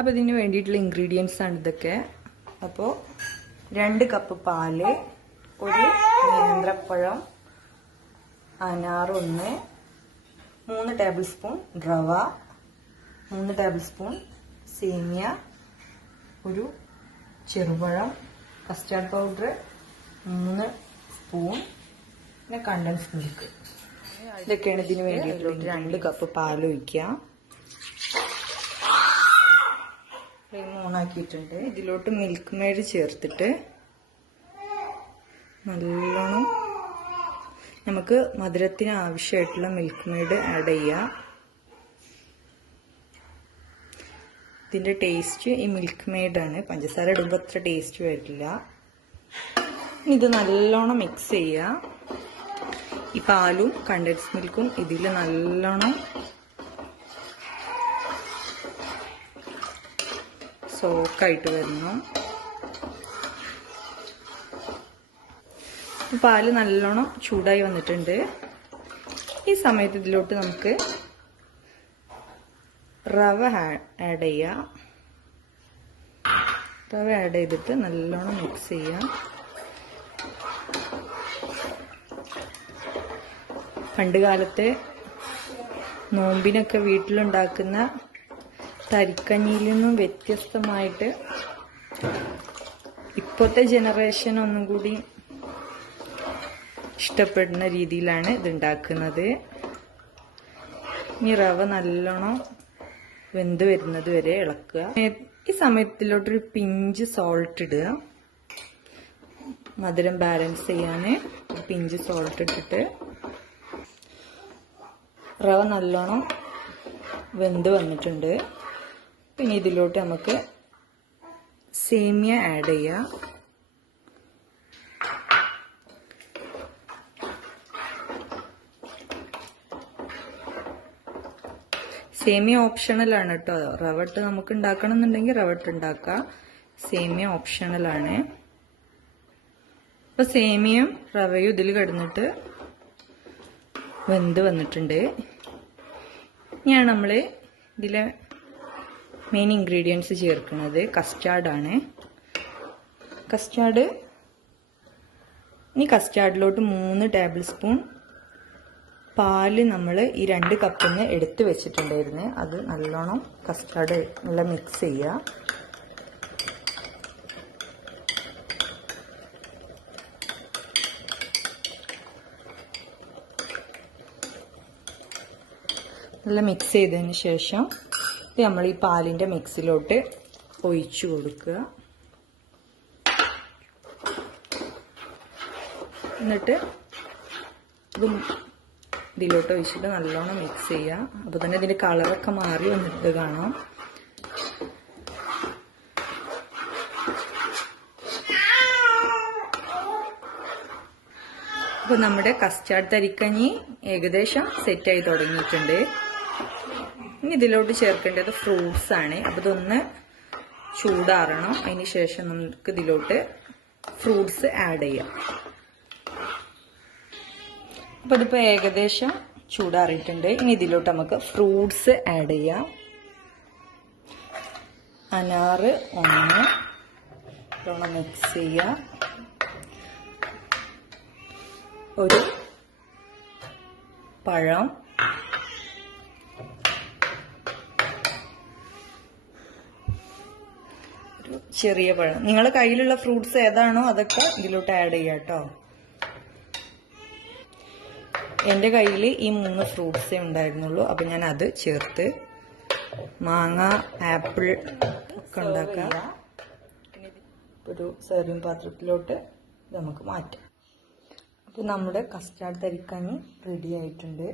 അപ്പോൾ ഇതിന് വേണ്ടിയിട്ടുള്ള ഇൻഗ്രീഡിയൻസ് ആണ് ഇതൊക്കെ. അപ്പോൾ 2 കപ്പ് പാല്, ഒരു നേന്ത്രപ്പഴം, അനാർ 1, 3 ടേബിൾ സ്പൂൺ റവ, 3 ടേബിൾ സ്പൂൺ സേമിയ, ഒരു ചെറുപഴം, കസ്റ്റാർഡ് പൗഡർ 3 സ്പൂൺ, പിന്നെ കണ്ടൻസ് മിൽക്ക്. ഇതൊക്കെയാണ് ഇതിന് വേണ്ടിയിട്ടുള്ള. 2 കപ്പ് പാൽ ഒഴിക്കുക. ഫ്ലെയിം ഓൺ ആക്കിയിട്ടുണ്ട്. ഇതിലോട്ട് മിൽക്ക് മെയ്ഡ് ചേർത്തിട്ട് നല്ലോണം നമുക്ക് മധുരത്തിന് ആവശ്യമായിട്ടുള്ള മിൽക്ക് മെയ്ഡ് ആഡ് ചെയ്യാം. ഇതിന്റെ ടേസ്റ്റ് ഈ മിൽക്ക് മെയ്ഡാണ്. പഞ്ചസാര ഇടുമ്പോൾ അത്ര ടേസ്റ്റ് വരില്ല. ഇത് നല്ലോണം മിക്സ് ചെയ്യുക. ഈ പാലും കണ്ടൻസ് മിൽക്കും ഇതിൽ നല്ലോണം സോക്കായിട്ട് വരുന്നു. പാല് നല്ലോണം ചൂടായി വന്നിട്ടുണ്ട്. ഈ സമയത്ത് ഇതിലോട്ട് നമുക്ക് റവ ആഡ് ചെയ്യാം. റവ ആഡ് ചെയ്തിട്ട് നല്ലോണം മിക്സ് ചെയ്യാം. പണ്ട് കാലത്തെ നോമ്പിനൊക്കെ വീട്ടിലുണ്ടാക്കുന്ന തരിക്കഞ്ഞിയിൽ നിന്നും വ്യത്യസ്തമായിട്ട് ഇപ്പോഴത്തെ ജനറേഷൻ ഒന്നും കൂടി ഇഷ്ടപ്പെടുന്ന രീതിയിലാണ് ഇത് ഉണ്ടാക്കുന്നത്. ഈ റവ നല്ലോണം വെന്ത് വരുന്നത് വരെ ഇളക്കുക. ഈ സമയത്തിലോട്ടൊരു പിഞ്ച് സോൾട്ട് ഇടുക. മധുരം ബാലൻസ് ചെയ്യാൻ പിഞ്ച് സോൾട്ട് ഇട്ടിട്ട് റവ നല്ലോണം വെന്ത് വന്നിട്ടുണ്ട്. പിന്നെ ഇതിലോട്ട് നമുക്ക് സേമിയ ആഡ് ചെയ്യാം. സേമിയ ഓപ്ഷണലാണ് കേട്ടോ. റവ ഇട്ട് നമുക്ക് ഉണ്ടാക്കണം എന്നുണ്ടെങ്കിൽ റവ ഇട്ട് ഉണ്ടാക്കാം. സേമിയ ഓപ്ഷണലാണ്. അപ്പൊ സേമിയയും റവയും ഇതിൽ കിടന്നിട്ട് വെന്ത് വന്നിട്ടുണ്ട്. ഇനിയാണ് നമ്മൾ ഇതിലെ മെയിൻ ഇൻഗ്രീഡിയൻസ് ചേർക്കുന്നത് കസ്റ്റാർഡാണ്. കസ്റ്റാർഡിലോട്ട് 3 ടേബിൾ സ്പൂൺ പാല് നമ്മൾ ഈ 2 കപ്പിൽ നിന്ന് എടുത്ത് വെച്ചിട്ടുണ്ടായിരുന്നു. അത് നല്ലോണം കസ്റ്റാർഡ് നല്ല മിക്സ് ചെയ്യുക. നല്ല മിക്സ് ചെയ്തതിന് ശേഷം നമ്മൾ ഈ പാലിന്റെ മിക്സിലോട്ട് ഒഴിച്ചു കൊടുക്കുക. എന്നിട്ട് ഇതിലോട്ട് ഒഴിച്ചിട്ട് നല്ലോണം മിക്സ് ചെയ്യുക. അപ്പോൾ തന്നെ ഇതിന്റെ കളറൊക്കെ മാറി വന്നിട്ട് കാണാം. അപ്പോൾ നമ്മുടെ കസ്റ്റാർഡ് തരിക്കഞ്ഞി ഏകദേശം സെറ്റായി തുടങ്ങിയിട്ടുണ്ട്. ഇനി ഇതിലോട്ട് ചേർക്കേണ്ടത് ഫ്രൂട്ട്സ് ആണ്. അപ്പോൾ ഇതൊന്ന് ചൂടാറണം. അതിന് ശേഷം നമുക്ക് ഇതിലോട്ട് ഫ്രൂട്ട്സ് ആഡ് ചെയ്യാം. അപ്പോൾ ഇതിപ്പോൾ ഏകദേശം ചൂടാറിയിട്ടുണ്ട്. ഇനി ഇതിലോട്ട് നമുക്ക് ഫ്രൂട്ട്സ് ആഡ് ചെയ്യാം. അനാർ 1 മിക്സ് ചെയ്യാം. ഒരു പഴം, ചെറിയ പഴം. നിങ്ങളുടെ കയ്യിലുള്ള ഫ്രൂട്ട്സ് ഏതാണോ അതൊക്കെ ഇതിലോട്ട് ആഡ് ചെയ്യാം കേട്ടോ. എൻ്റെ കയ്യിൽ ഈ 3 ഫ്രൂട്ട്സേ ഉണ്ടായിരുന്നുള്ളൂ. അപ്പം ഞാൻ അത് ചേർത്ത് മാങ്ങ, ആപ്പിൾ ഒക്കെ ഉണ്ടാക്കാം. ഒരു സെർവിങ് പാത്രത്തിലോട്ട് നമുക്ക് മാറ്റാം. അപ്പോൾ നമ്മുടെ കസ്റ്റാർഡ് തരിക്കഞ്ഞി റെഡി ആയിട്ടുണ്ട്.